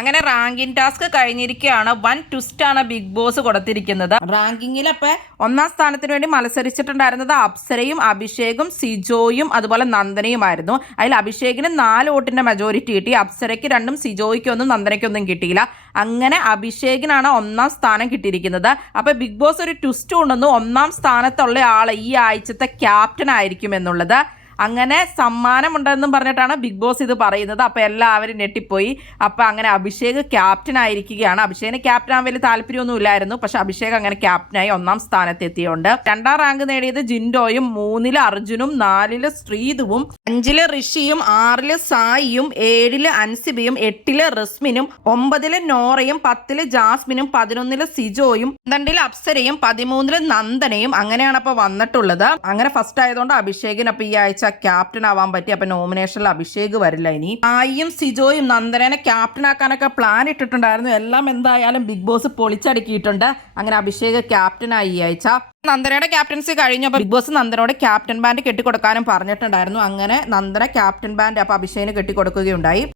അങ്ങനെ ranking task കഴിഞ്ഞിരിക്കുകയാണ്. വൻ ട്വിസ്റ്റാണ് ബിഗ് ബോസ് കൊടുത്തിരിക്കുന്നത്. റാങ്കിങ്ങിൽ അപ്പൊ 1-ാം സ്ഥാനത്തിന് വേണ്ടി മത്സരിച്ചിട്ടുണ്ടായിരുന്നത് അപ്സരയും അഭിഷേകും സിജോയും അതുപോലെ നന്ദനയുമായിരുന്നു. അതിൽ അഭിഷേകിന് 4 വോട്ടിന്റെ മെജോറിറ്റി കിട്ടി. അപ്സരയ്ക്ക് 2, സിജോയ്ക്കൊന്നും നന്ദനയ്ക്കൊന്നും കിട്ടിയില്ല. അങ്ങനെ അഭിഷേകിനാണ് 1-ാം സ്ഥാനം കിട്ടിയിരിക്കുന്നത്. അപ്പൊ ബിഗ് ബോസ് ഒരു ട്വിസ്റ്റ് കൊണ്ടുവന്നു. 1-ാം സ്ഥാനത്തുള്ള ആൾ ഈ ആഴ്ചത്തെ ക്യാപ്റ്റൻ ആയിരിക്കും എന്നുള്ളത്. അങ്ങനെ സമ്മാനമുണ്ടെന്നും പറഞ്ഞിട്ടാണ് ബിഗ് ബോസ് ഇത് പറയുന്നത്. അപ്പോൾ എല്ലാവരും ഞെട്ടിപ്പോയി. അപ്പോൾ അങ്ങനെ അഭിഷേക് ക്യാപ്റ്റൻ ആയിരിക്കുകയാണ്. അഭിഷേകിന് ക്യാപ്റ്റൻ ആവാൻ വലിയ താല്പര്യമൊന്നും ഇല്ലായിരുന്നു. പക്ഷെ അഭിഷേക് അങ്ങനെ ക്യാപ്റ്റനായി 1-ാം സ്ഥാനത്ത് എത്തിയുണ്ട്. 2-ാം റാങ്ക് നേടിയത് ജിൻഡോയും, 3-ൽ അർജുനും, 4-ൽ ശ്രീതുവും, 5-ൽ ഋഷിയും, 6-ൽ സായിയും, 7-ൽ അൻസിബയും, 8-ൽ റിസ്മിനും, 9-ൽ നോറയും, 10-ൽ ജാസ്മിനും, 11-ൽ സിജോയും, 12-ൽ അപ്സരയും, 13-ൽ നന്ദനയും അങ്ങനെയാണ് അപ്പോൾ വന്നിട്ടുള്ളത്. അങ്ങനെ ഫസ്റ്റ് ആയതുകൊണ്ട് അഭിഷേകിന് അപ്പോൾ ഈ ആഴ്ച ക്യാപ്റ്റൻ ആവാൻ പറ്റി. അപ്പൊ നോമിനേഷനിൽ അഭിഷേക് വരില്ല. ഇനി ആയും സിജോയും നന്ദനെ ക്യാപ്റ്റൻ ആക്കാനൊക്കെ പ്ലാൻ ഇട്ടിട്ടുണ്ടായിരുന്നു. എല്ലാം എന്തായാലും ബിഗ് ബോസ് പൊളിച്ചടുക്കിയിട്ടുണ്ട്. അങ്ങനെ അഭിഷേക് ക്യാപ്റ്റനായി ഈ ആഴ്ച. നന്ദനയുടെ ക്യാപ്റ്റൻസി കഴിഞ്ഞപ്പോൾ ബിഗ് ബോസ് നന്ദനോട് ക്യാപ്റ്റൻ ബാൻഡ് കെട്ടിക്കൊടുക്കാനും പറഞ്ഞിട്ടുണ്ടായിരുന്നു. അങ്ങനെ നന്ദന ക്യാപ്റ്റൻ ബാൻഡ് അപ്പൊ അഭിഷേകിന് കെട്ടിക്കൊടുക്കുകയുണ്ടായി.